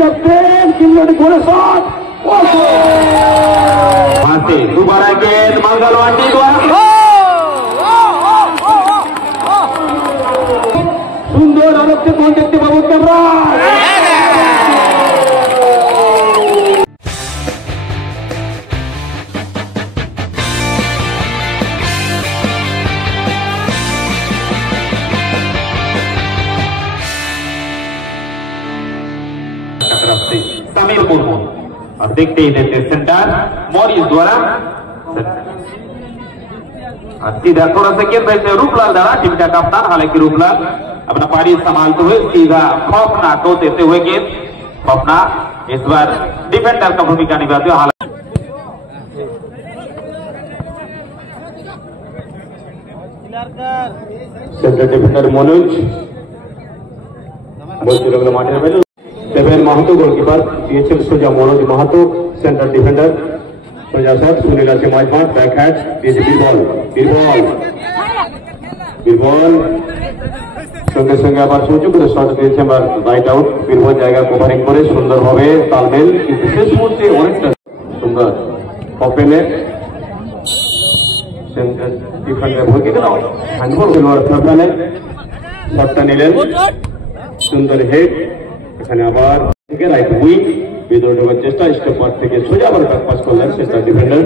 Captain किन्नोटी गोले shot मारते दोबारा गेंद मंगलवाटी द्वारा सुंदर आरोग्य कौन देखते बाबू कर रहा समीर मुर्मू और देखते ही देते सेंटर मॉरिस द्वारा सीधा थोड़ा सा गेंद वैसे रूपलाल द्वारा टीम का कप्तान हालांकि रूपलाल अपना पारी संभालते हुए सीधा खौफनाक को देते हुए गेंद खौफनाक इस बार डिफेंडर का भूमिका निभाते हुए हालांकि centre defender Manoj Deven Mahato goalkeeper DHL सोजा मनोज महतो सेंटर डिफेंडर सोजा शॉट सुनील से माइजमाट बैक हैंड बीरबल संगे संगे आबार सुযোগ করে শট দিয়েছে আবার রাইট আউট বীরবল জায়গা কভারিং করে সুন্দরভাবে তালমেল কিন্তু শেষ মুহূর্তে অনেকটা সুন্দর ওপেনে সেন্টার ডিফেন্ডার ভোগে গেল হ্যান্ডবল খেলোয়াড় ফেলে শটটা নিলেন সুন্দর হেড এখানে আবার রাইট উইং ভিতরে ঢোকার চেষ্টা স্টপার থেকে সোজা আবার ব্যাক পাস করলেন সেন্টার ডিফেন্ডার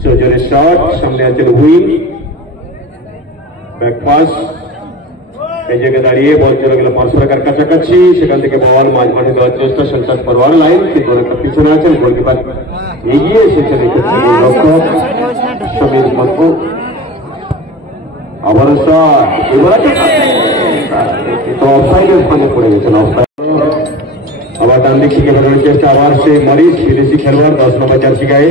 সোজনের শট সামনে আছেন উইং ব্যাক পাস এই জায়গায় দাঁড়িয়ে বল চলে গেল পাঁচশোটাকার কাছাকাছি সেখান থেকে বল মাঝ মাঠে দেওয়ার চেষ্টা সেন্টার ফরওয়ার্ড লাইন কিন্তু অনেকটা পিছনে আছেন গোলকিপার এগিয়ে এসেছেন এক্ষেত্রে গোলরক্ষক সমীর মুর্মু আবারও শট এবার তো অফসাইডের স্থানে পড়ে গেছেন অফসাইড আবার ডান দিক থেকে বেরোনোর চেষ্টা আবার সেই মরিস বিদেশি খেলোয়াড় 10 নম্বর জার্সি গায়ে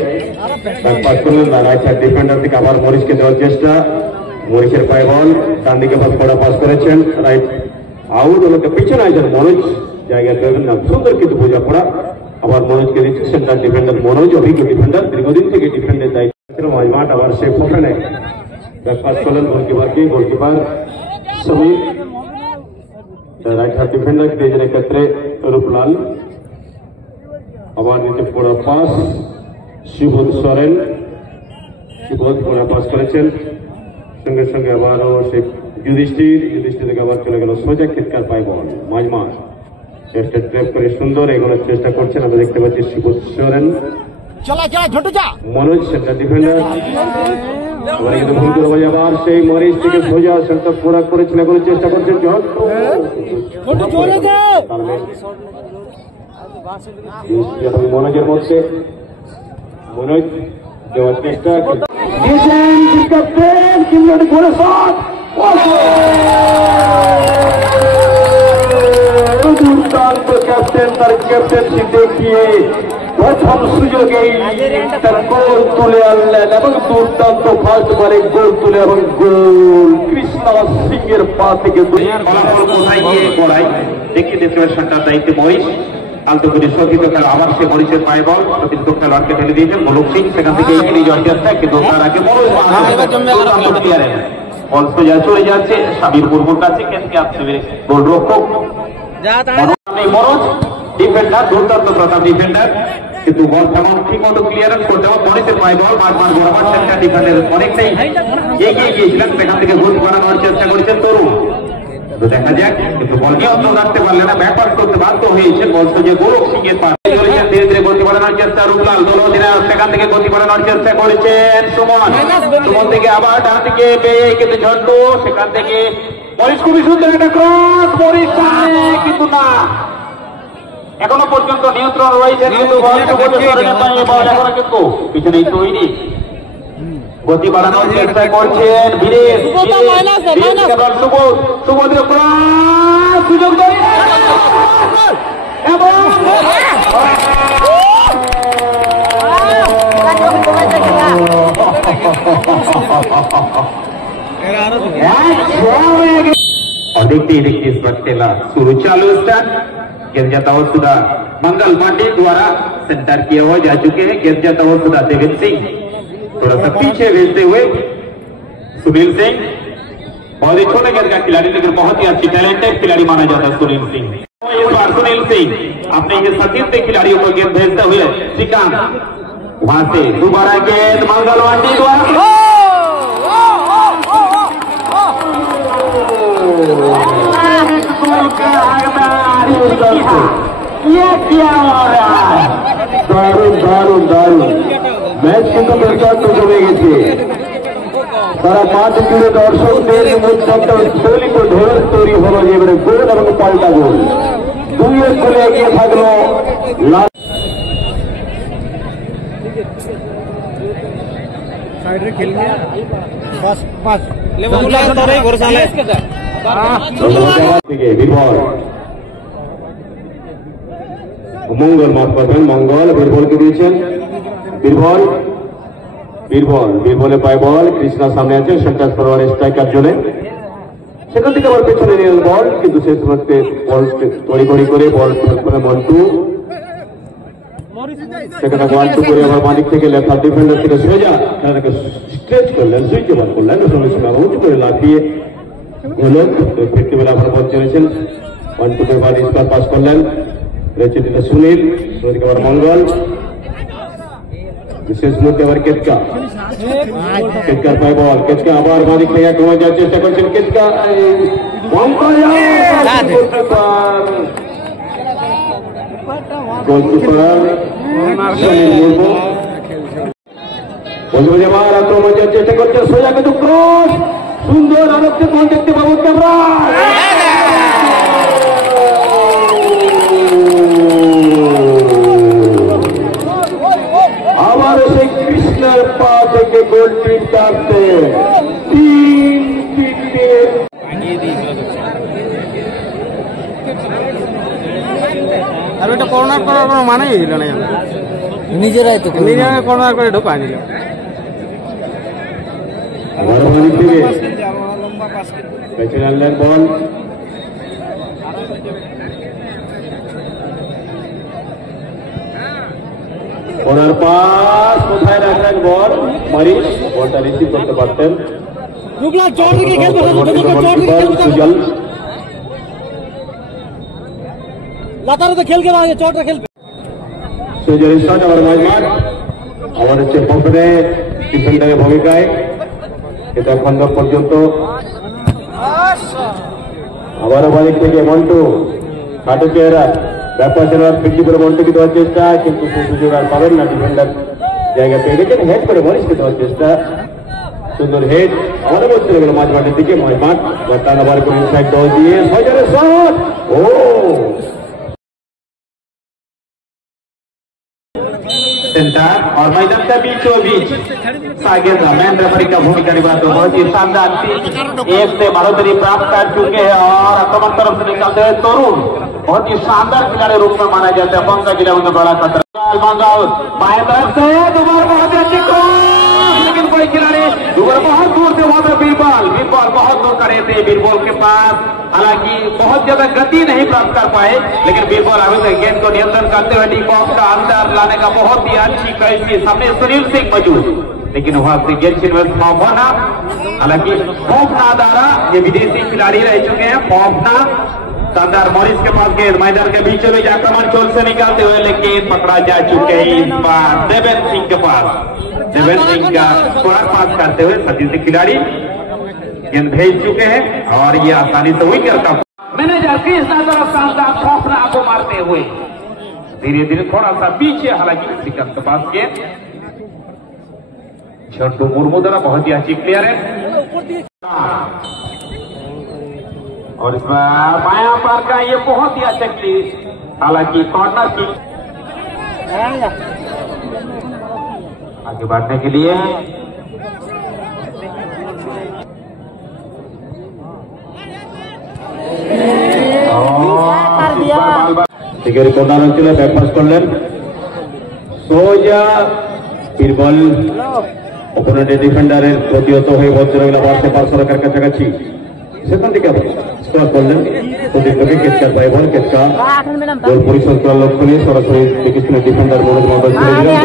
ব্যাক পাস করলেন রাইট সাইড ডিফেন্ডার থেকে আবার মরিসকে দেওয়ার চেষ্টা মরিসের পায়ে বল ডান দিকে পাস করেছেন রাইট আউট ওকে পিছনে আছেন মনোজ জায়গায় দেবেন না সুন্দর কিন্তু বোঝা পড়া আবার মনোজকে দিচ্ছে সেন্টার ডিফেন্ডার মনোজ অভিজ্ঞ ডিফেন্ডার দীর্ঘদিন থেকে ডিফেন্ডের দায়িত্ব মাঝমাঠ আবার সে ফোফেনে ব্যাক পাস করলেন গোলকিপার সমীর राइट हाथ डिफेंडर भेजने ক্ষেত্রে রূপলাল আবার নিচে পুরো পাস শিবুদ সরেন শিবুদ পুরো পাস করেছেন সঙ্গে সঙ্গে আবারও সেই যুধিষ্ঠির থেকে আবার চলে গেল সোজা খিটকার পায় বল মাঝমাঠ চেষ্টা ট্র্যাপ করে সুন্দর এগোনোর চেষ্টা করছেন আমরা দেখতে পাচ্ছি শিবুদ সরেন মনোজ সেন্টার ডিফেন্ডার আবার কিন্তু ভুল করে আবার সেই মরিচ থেকে সোজা সেন্টার পুরা করেছেন এখনো চেষ্টা করছেন মনোজের মধ্যে মনোজ দেওয়ার চেষ্টা দুর্দান্ত ক্যাপ্টেন তার ক্যাপ্টেনশিপ দেখিয়ে প্রথম সুযোগেই তার গোল তুলে আনলেন এবং দুর্দান্ত ফার্স্ট বলে গোল তুলে এবং গোল কৃষ্ণা সিং এর পা থেকে ফলাফল কোথায় গিয়ে গড়াই দেখে ডেসক্রিপশনটার দায়িত্বে মরিস আলতো করে সতীর্থ খেলা আবার সে মরিসের পায়ে বল সতীর্থ খেলোয়াড়কে ফেলে দিয়েছেন মলক সিং সেখান থেকে এগিয়ে যাওয়ার চেষ্টা কিন্তু তার আগে বল সোজা চলে যাচ্ছে সাবির মুর্মুর কাছে কেসকে আসছে গোলরক্ষক মনোজ ডিফেন্ডার দুর্দান্ত প্রথম ডিফেন্ডার কিন্তু বল তেমন ঠিক মতো ক্লিয়ারেন্স করতে হবে মরিসের পায়ে বল মাঝ বরাবর সেন্টার ডিফেন্ডার অনেকটাই এগিয়ে গিয়েছিলেন সেখান থেকে গোল বানানোর চেষ্টা করেছেন তরুণ তো দেখা যাক কিন্তু বল নিয়ন্ত্রণ রাখতে পারলেন না ব্যাক পাস করতে বাধ্য হয়েছে বল সোজা গোলক সিং এর পাশে চলেছেন ধীরে ধীরে গতি বাড়ানোর চেষ্টা রূপলাল দল অধিনায়ক সেখান থেকে গতি বাড়ানোর চেষ্টা করেছেন সুমন থেকে আবার ডান দিকে পেয়ে কিন্তু ঝন্টু সেখান থেকে মরিস খুবই সুন্দর একটা ক্রস মরিস কিন্তু না এখনো পর্যন্ত নিয়ন্ত্রণ রয়েছে কিন্তু পিছনেই তৈরি গতি বাড়ানোর চেষ্টা করছেন সুযোগ देखते इस वक्त शुरू चालू स्टार्ट गिर जाता हुआ सुधा मंगल पांडे द्वारा सेंटर किया हुआ जा चुके हैं गिर जाता हुआ सुधा देवेंद्र सिंह थोड़ा सा पीछे भेजते हुए सुनील सिंह बहुत ही छोटे गेंद का खिलाड़ी लेकिन बहुत ही अच्छी टैलेंटेड खिलाड़ी माना जाता है सुनील सिंह इस बार बार सुनील सिंह अपने ये सचिन से खिलाड़ियों को गेंद भेजते हुए श्रीकांत वहां से दोबारा गेंद मंगलवाटी द्वारा ये क्या हो रहा है? दारुण दारुण दारुण मैच কিন্তু দুর্দান্ত জমে গেছে সারা মাঠ জুড়ে দর্শকদের মধ্যে শৈলী ঢোল তৈরি হলো যে এবারে গোল এবং পাল্টা গোল 2-1 গোলে এগিয়ে থাকলো साइड खेल बस बस মঙ্গল মাঠ পাবেন মঙ্গল বীরবলকে দিয়েছেন বীরবল বীরবল বীরবলে পায় বল কৃষ্ণা সামনে আছে সেন্টার ফরওয়ার্ড স্ট্রাইকার জোনে সেখান থেকে আবার পেছনে নিয়ে বল কিন্তু শেষ মুহূর্তে বল তড়িঘড়ি করে বল করে মন্টু সেখানে বল করে আবার মালিক থেকে লেফট ডিফেন্ডার থেকে সোজা খেলাটাকে স্ট্রেচ করলেন সুইচে বল করলেন সঙ্গে সঙ্গে উঁচু করে লাফিয়ে হলো ফিরতে বেলা আবার বল চলেছেন মন্টুকে বার স্কোয়ার পাস করলেন রয়েছে দিল সুনীল সুনীলকে আবার মঙ্গল শেষ মুহূর্তে আবার কেতকা কেতকার পায় বল কেতকা আবার মালিক থেকে কমে যাওয়ার চেষ্টা করছেন কেতকা গোলকিপার আবার আক্রমণ যাওয়ার চেষ্টা করছে সোজা কিন্তু ক্রস সুন্দর আরোগ্য গোল দেখতে পাবো আমরা আবার সেই কৃষ্ণের পা থেকে গোলটি কাটতে 3-3 আর ওটা কর্নার করার কোনো মানেই ছিল না নিজেরাই তো নিজেরাই কর্নার করে ঢোকা নিল আবার মালিক থেকে পেছনে আনলেন বল কর্নার পাস কোথায় রাখলেন বল মরিস বলটা রিসিভ করতে পারতেন সুজল সুজল শট আবার মাঝমাঠ আবার হচ্ছে পকেটে ডিফেন্ডারের ভূমিকায় এটা খন্ড পর্যন্ত আবারও বাড়ি থেকে মন্টু খাটু চেহারা ব্যাপার চেহারা ফিরতি করে মন্টুকে দেওয়ার চেষ্টা কিন্তু সুযোগ আর পাবেন না ডিফেন্ডার জায়গা পেয়ে গেছেন হেড করে মরিসকে দেওয়ার চেষ্টা সুন্দর হেড আবারও বলতে গেল মাঝ মাঠের দিকে মাঝমাঠ টান আবার করে ইনসাইড দল দিয়ে সজলের শট ও सेंटर और मैदान का बीचों बीच सागेंद्र मैन रेफरी का भूमिका निभाते हुए बहुत ही शानदार एक से बढ़ोतरी प्राप्त कर चुके हैं और आक्रमण तरफ से निकलते हैं तरुण बहुत ही शानदार खिलाड़ी रूप में माना जाता है पंखा गिरा उनका बड़ा खतरा बाएं तरफ से दोबारा बहुत अच्छी लेकिन कोई खिलाड़ी दोबारा बहुत दूर से वहां पर बीरबल बीरबल बहुत दूर करे थे बीरबल के पास हालांकि बहुत ज्यादा गति नहीं प्राप्त कर पाए लेकिन बीरबल अभी तक गेंद को नियंत्रण करते हुए डी बॉक्स का अंदर लाने का बहुत ही अच्छी कोशिश सामने सुनील सिंह मौजूद लेकिन वहां से गेंद छिनवट फॉफना हालांकि फॉफना द्वारा ये विदेशी खिलाड़ी रह चुके हैं फॉफना शानदार मॉरिस के पास गेंद मैदान के बीचों बीच आक्रमण चोल से निकालते हुए लेकिन पकड़ा जा चुके हैं इस बार देवेंद्र सिंह के पास देवेंद्र सिंह का स्क्वायर पास करते हुए सचिन सिंह खिलाड़ी गेंद भेज चुके हैं और ये आसानी से विकेट का मैनेजर कृष्णा तरफ शानदार फॉफना को मारते हुए धीरे धीरे थोड़ा सा पीछे हालांकि सिकंद के पास गेंद छोटू मुर्मू द्वारा बहुत ही अच्छी प्लेयर है और इसमें बाया पार का ये बहुत ही अच्छा क्लियर हालांकि कॉर्नर की आगे बढ़ने के लिए কর্নার অঞ্চলে ব্যাকপাস করলেন সোজা বীরবল অপোনেন্টের ডিফেন্ডারের প্রতিহত হয়ে বজ্রগুলা বাড়ছে পার্শ্বরেখার কাছাকাছি সেখান থেকে স্কোর করলেন প্রতিপক্ষে কেতকার পায় বল কেতকা গোল পরিশোধ করার লক্ষ্য নিয়ে সরাসরি দেখেছিলেন ডিফেন্ডার মনোজ মন্ডল ছেড়ে দিলেন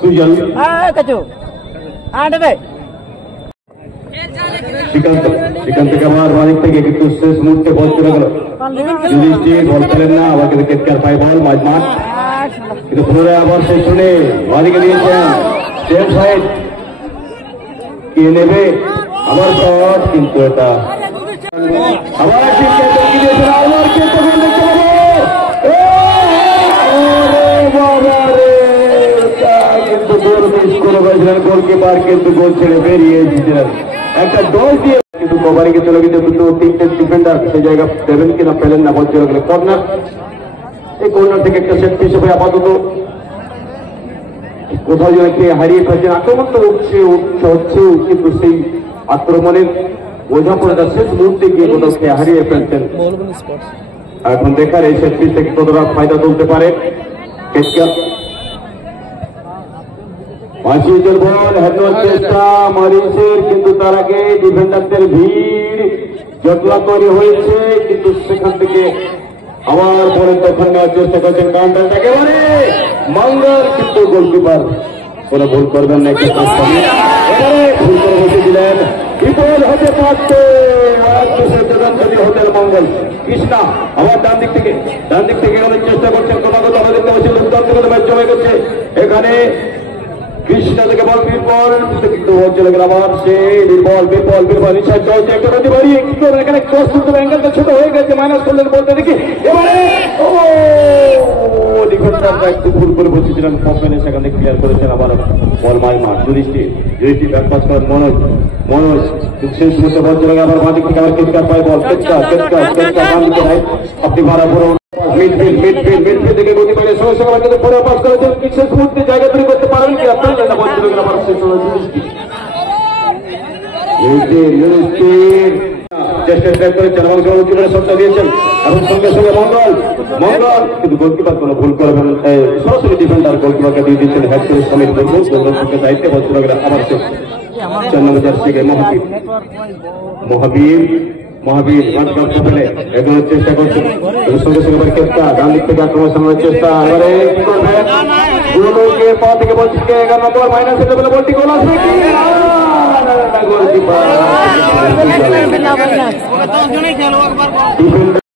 সুজল সেখান থেকে আবার মালিক থেকে কিন্তু শেষ মুহূর্তে বল চলে গেল যুধিষ্ঠির বল পেলেন না আবার কিন্তু কেটকার পাই বল মাঝ মাঠ কিন্তু পুনরায় আবার সেই শুনে মালিকে দিয়েছেন সেম সাইড কে নেবে আবার শট কিন্তু এটা আবার দিয়েছেন আবার কিন্তু গোল মিস করে বলছিলেন গোলকিপার কিন্তু গোল ছেড়ে বেরিয়ে এসেছিলেন একটা ডল দিয়ে কিন্তু কভারিংয়ে চলে গেছে দুটো তিনটে ডিফেন্ডার সেই জায়গা দেবেন কিনা পেলেন না বল চলে গেলে কর্নার এই কর্নার থেকে একটা সেট পিস হবে আপাতত কোথাও যেন কে হারিয়ে ফেলছেন আক্রমণ তো হচ্ছে কিন্তু সেই আক্রমণের বোঝাপড়াটা শেষ মুহূর্তে গিয়ে কোথাও কে হারিয়ে ফেলছেন এখন দেখার এই সেট পিস থেকে কতটা ফায়দা তুলতে পারে বাঁচিয়ে বল হেডওয়ার চেষ্টা মরিসের কিন্তু তার আগে ডিফেন্ডারদের ভিড় জটলা তৈরি হয়েছে কিন্তু সেখান থেকে আবার পরে দখল নেওয়ার চেষ্টা করছেন কাউন্টার একেবারে মঙ্গল কিন্তু গোলকিপার কোনো ভুল করবেন না এবারে ভুল করে বসে দিলেন বিপদ হতে পারত হোটেল মঙ্গল কৃষ্ণা আবার ডান দিক থেকে এগোনোর চেষ্টা করছেন ক্রমাগত আমাদের দুর্দান্ত ম্যাচ জমে গেছে এখানে কৃষ্ণা থেকে বল বিরবল কিন্তু চলে গেল আবার সে বিরবল নিশ্চয় চলছে একটা গতি বাড়িয়ে কি করে এখানে ক্রস তুলতে অ্যাঙ্গেলটা ছোট হয়ে গেছে মাইনাস করলেন বলতে দেখি এবারে ডিফেন্ডাররা একটু ভুল করে বসেছিলেন ফসমেনে সেখানে ক্লিয়ার করেছেন আবার বল মাঠ যুধিষ্ঠির ব্যাক পাস করেন মনোজ শেষ মুহূর্তে বল চলে গেল আবার বাঁ দিক থেকে আবার কেটকার পায় বল কেটকার বাঁ দিকে নাই আপনি ভাড়া পুরো মিডফিল্ড থেকে গতি পাইলে সঙ্গে সঙ্গে কিন্তু পরে পাস করেছেন শেষ মুহূর্তে জায়গা তৈরি করতে পারেন কি আপনার বল চলে গেল আবার শেষ হলো যুধিষ্ঠির চেষ্টা ট্র্যাক করেছেন এবং সত্তা দিয়েছেন এবং সঙ্গে সঙ্গে মঙ্গল কিন্তু গোলকিপার কোনো ভুল করবেন সরাসরি ডিফেন্ডার গোলকিপারকে দিয়ে দিচ্ছেন হেড করে সমিত গোলরক্ষকের দায়িত্বে বল চলে গেল আবার শেষ 4 নম্বর জার্সিকে মহাবীর ফেলে এগোনোর চেষ্টা করছেন সঙ্গে সঙ্গে কেটকা ডান দিক থেকে আক্রমণ সামলানোর চেষ্টা এবারে কি করবেন গুলোকে পা থেকে বল ছিটকে 11 নম্বর মাইনাস হতে বলে বলটি গোল আসবে কি ডিফেন্ডার